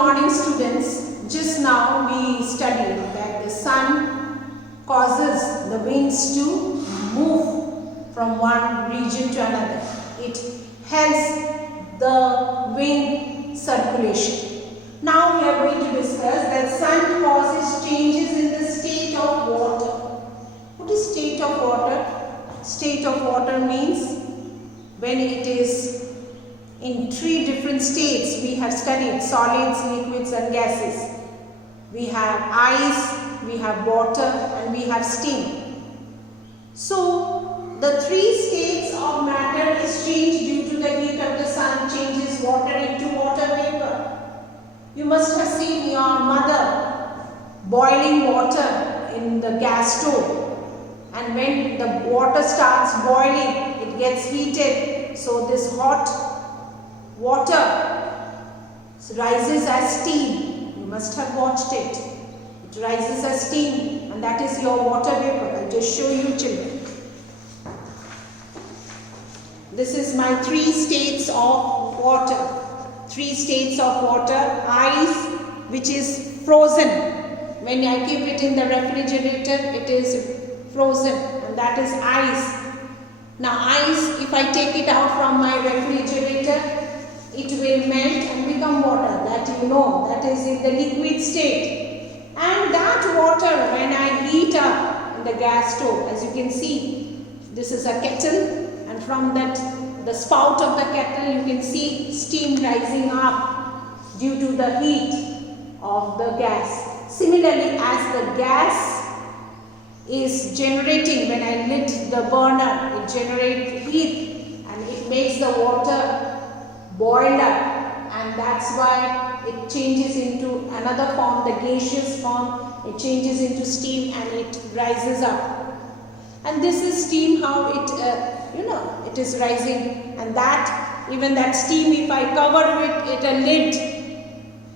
morning, students. Just now we studied that the sun causes the winds to move from one region to another. It helps the wind circulation. Now we are going to discuss that sun causes changes in the state of water. What is state of water? State of water means when it is in three different states. We have studied solids, liquids and gases. We have ice, we have water and we have steam. So the three states of matter is changed due to the heat of the sun changes water into water vapor. You must have seen your mother boiling water in the gas stove, and when the water starts boiling it gets heated, so this hot water rises as steam. You must have watched it. It rises as steam and that is your water vapor. I'll just show you, children. This is my three states of water. Three states of water. Ice, which is frozen. When I keep it in the refrigerator, it is frozen and that is ice. Now ice, if I take it out from my refrigerator, it will melt and become water, that you know, that is in the liquid state. And that water, when I heat up in the gas stove, as you can see, this is a kettle, and from that, the spout of the kettle, you can see steam rising up due to the heat of the gas. Similarly, as the gas is generating, when I lit the burner, it generates heat and it makes the water boil up, and that's why it changes into another form, the gaseous form. It changes into steam and it rises up. And this is steam, how it, it is rising, and that, even that steam, if I cover it a lid,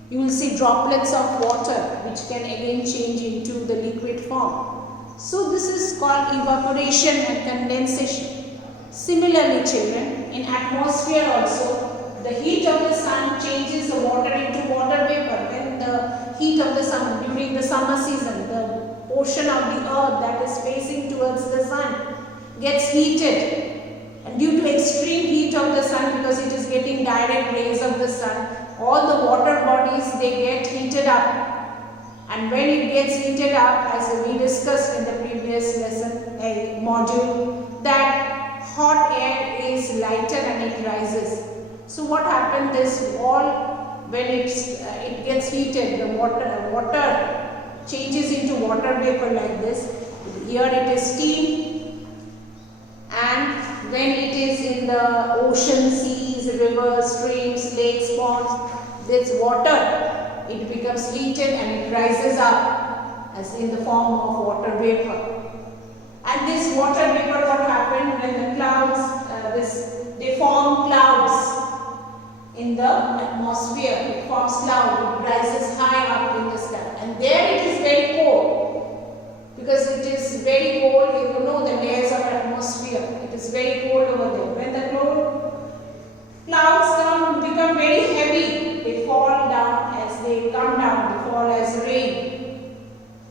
you will see droplets of water which can again change into the liquid form. So this is called evaporation and condensation. Similarly, children, in atmosphere also, the heat of the sun changes the water into water vapor. When the heat of the sun during the summer season, the portion of the earth that is facing towards the sun gets heated. And due to extreme heat of the sun, because it is getting direct rays of the sun, all the water bodies, they get heated up. And when it gets heated up, as we discussed in the previous lesson, module, that hot air is lighter and it rises. So what happened is, all when it gets heated, the water changes into water vapor like this. Here it is steam, and when it is in the ocean, seas, rivers, streams, lakes, ponds, this water, it becomes heated and it rises up as in the form of water vapor. And this water vapor, what happened when the clouds, they form clouds in the atmosphere. It forms cloud, it rises high up in the sky, and there it is very cold, because it is very cold. You know the layers of atmosphere, it is very cold over there. When the clouds become very heavy, they fall down. As they come down, they fall as rain.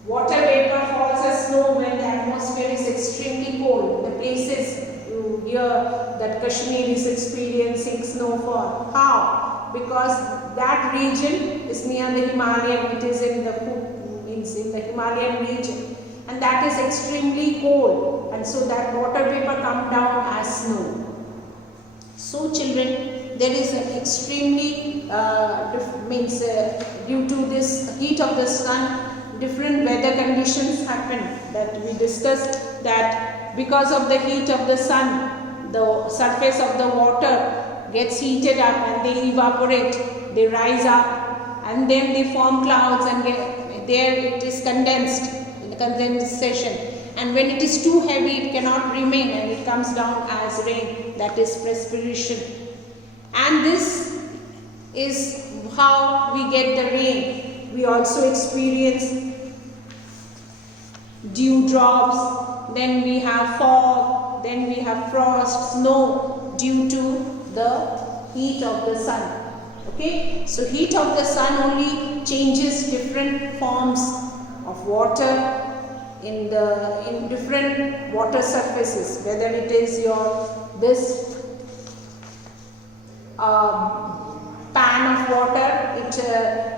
Water vapor falls as snow when the atmosphere is extremely cold. The places you hear that Kashmir is experiencing snowfall. How? Because that region is near the Himalayan, it is in the Himalayan region, and that is extremely cold, and so that water vapor comes down as snow. So children, there is an extremely, due to this heat of the sun, different weather conditions happen, that we discussed, that because of the heat of the sun, the surface of the water gets heated up and they evaporate, they rise up, and then they form clouds, and there it is condensed in the condensation. And when it is too heavy, it cannot remain and it comes down as rain, that is precipitation. And this is how we get the rain. We also experience dew drops, then we have fog, then we have frost, snow, due to the heat of the sun. Okay, so heat of the sun only changes different forms of water in different water surfaces, whether it is this pan of water, it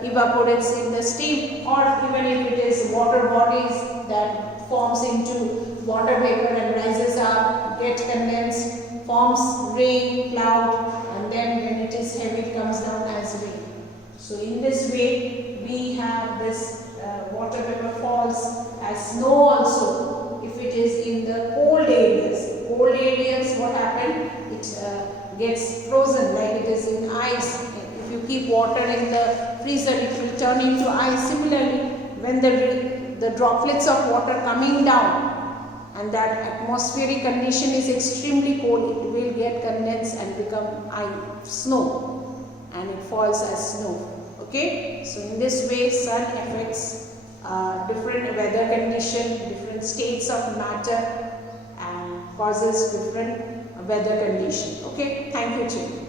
evaporates in the steam, or even if it is water bodies that forms into water vapor and rises up, get condensed, forms rain, cloud, and then when it is heavy it comes down as rain. So in this way we have this water vapor falls as snow also if it is in the cold areas. Cold areas, what happened? It gets frozen like it is in ice. If you keep water in the freezer, it will turn into ice. Similarly, when the droplets of water coming down and that atmospheric condition is extremely cold, it will get condensed and become snow, and it falls as snow. Okay, so in this way sun affects different weather condition, different states of matter, and causes different weather condition. Okay, thank you children.